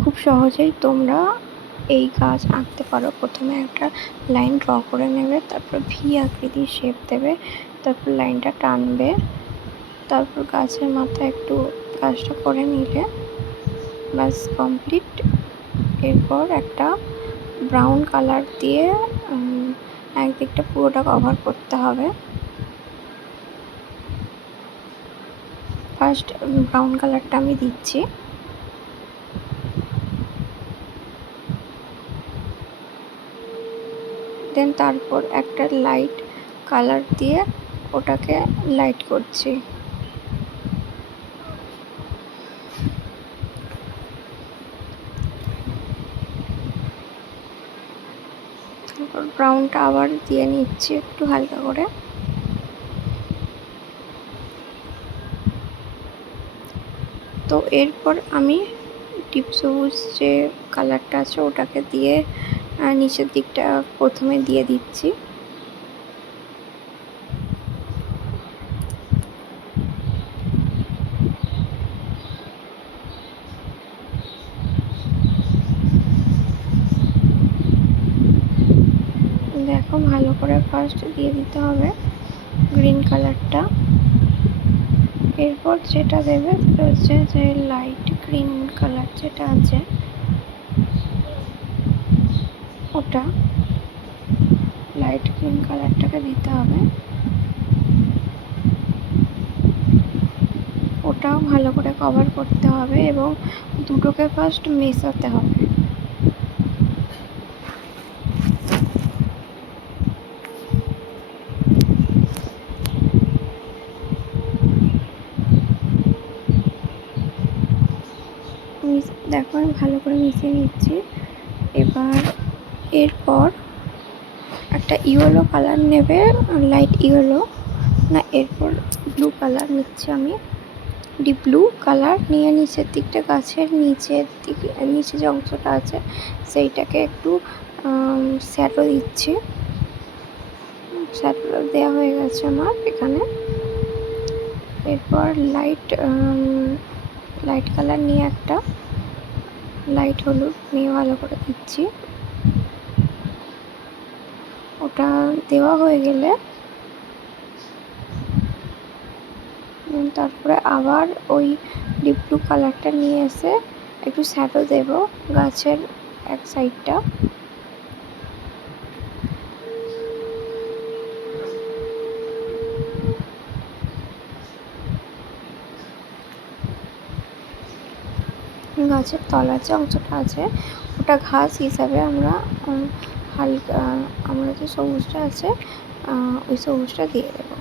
খুব সহজেই তোমরা এই গাছ আঁকতে পারো। প্রথমে একটা লাইন ড্র করে নেবে, তারপর ভি আকৃতির শেপ দেবে, তারপর লাইনটা টানবে, তারপর গাছের মাথায় একটু কাজটা করে নিলে ব্যাস কমপ্লিট। এরপর একটা ব্রাউন কালার দিয়ে একদিকটা পুরোটা কভার করতে হবে। ফার্স্ট ব্রাউন কালারটা আমি দিচ্ছি, দেন তারপর একটা লাইট কালার দিয়ে ওটাকে লাইট করছি। তারপর ব্রাউনটা আবার দিয়ে নিচ্ছি একটু হালকা করে। তো এরপর আমি ডিপ সবুজ যে কালারটা আছে ওটাকে দিয়ে নিচের দিকটা প্রথমে দিয়ে দিচ্ছি। দেখো ভালো করে ফার্স্ট দিয়ে দিতে হবে গ্রিন কালারটা। এরপর যেটা দেবে সেটা হচ্ছে যে লাইট গ্রিন কালার যেটা আছে ওটা, লাইট গ্রিন কালারটাকে দিতে হবে। ওটাও ভালো করে কভার করতে হবে এবং দুটোকে ফার্স্ট মেশাতে হবে। দেখো আমি ভালো করে মিশিয়ে নিচ্ছি। এরপর একটা ইয়েলো কালার নেবে, লাইট ইয়েলো না, এরপর ব্লু কালার নিচ্ছি আমি। ডিপ ব্লু কালার নিয়ে নিচের দিকটা গাছের নিচে যে অংশটা আছে সেইটাকে একটু শ্যাডো দিচ্ছি। শ্যাডো দেওয়া হয়ে গেছে আমার এখানে। এরপর লাইট কালার নিয়ে একটা লাইট হলুদ নিয়ে ভালো করে দিচ্ছি। ওটা দেওয়া হয়ে গেলে তারপরে আবার ওই ডিপ ব্লু কালারটা নিয়ে এসে একটু শ্যাডো দেব গাছের এক সাইডটা। গাছের তলার যে অংশটা আছে ওটা ঘাস হিসাবে আমরা হালকা আমরা যে সবুজটা আছে ওই সবুজটা দিয়ে দেবো।